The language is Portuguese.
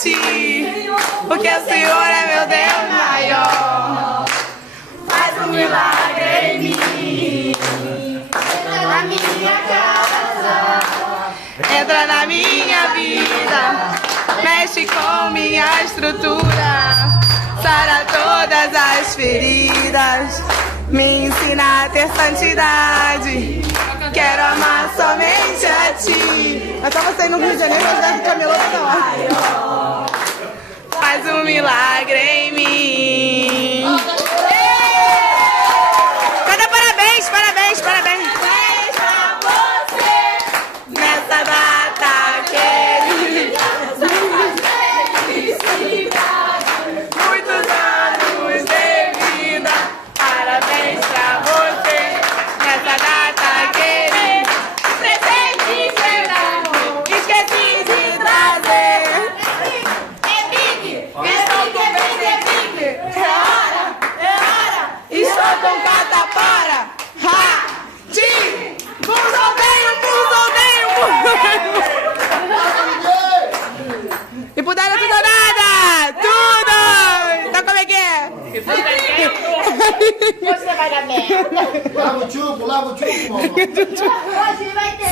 ti, porque o Senhor é meu Deus maior. Faz um milagre em mim, entra na minha casa, entra na minha vida, mexe com minha estrutura, sara todas as feridas, me ensina a ter santidade. Quero amar somente a ti. Mas só você ir no Rio de Janeiro, mas deve camelô toda hora. Faz um milagre em mim. Cada parabéns, parabéns, parabéns. Parabéns pra você nessa data querida. Muitos anos de vida. Parabéns pra você nessa data querida. Presente que não esqueci de trazer. É big, é hora. Estou com catapora. Ha! Ti! Pulsondeio. E por nada, tudo nada! Tudo! Então como é que é? Você vai dar merda. Lava o tchuco, mamãe. Hoje vai ter.